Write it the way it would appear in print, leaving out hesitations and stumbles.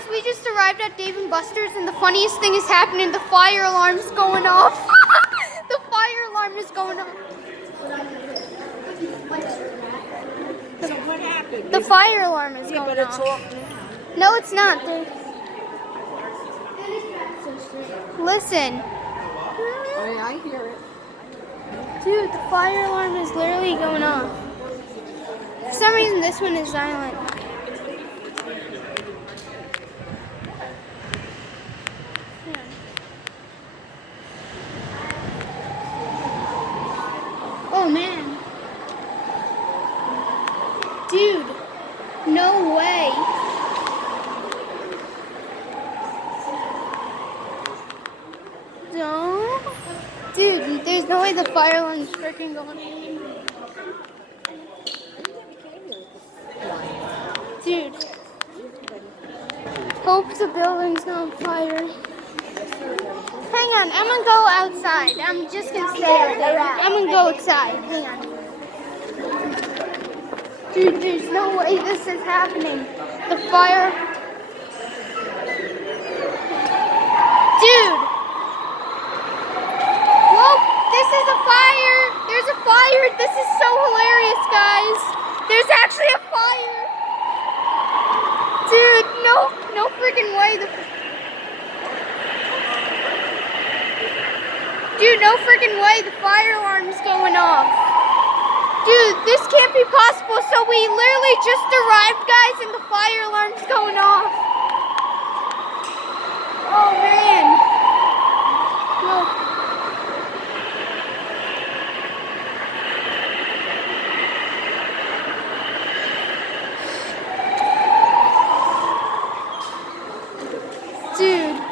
guys, we just arrived at Dave & Buster's and the funniest thing is happening. The fire alarm's going off. The fire alarm is going off. So what happened? The fire alarm is Yeah, going but it's off. off now. No, it's not. Listen. I hear it. Dude, the fire alarm is literally going off. For some reason, this one is silent. Oh, man. Dude, no way. No. Dude, there's no way the fire alarm's freaking going on. Dude. Hope the building's on fire. Hang on, I'm gonna go outside. I'm just gonna stay out there. I'm gonna go outside. Hang on. Dude, there's no way this is happening. The fire. Dude. Whoa, this is a fire. There's a fire. This is so hilarious, guys. There's actually a fire. Dude, no freaking way. Dude, no freaking way. The fire alarm's going off. Dude, this can't be possible. So we literally just arrived, guys, and the fire alarm's going off. Oh, man. Look. Dude.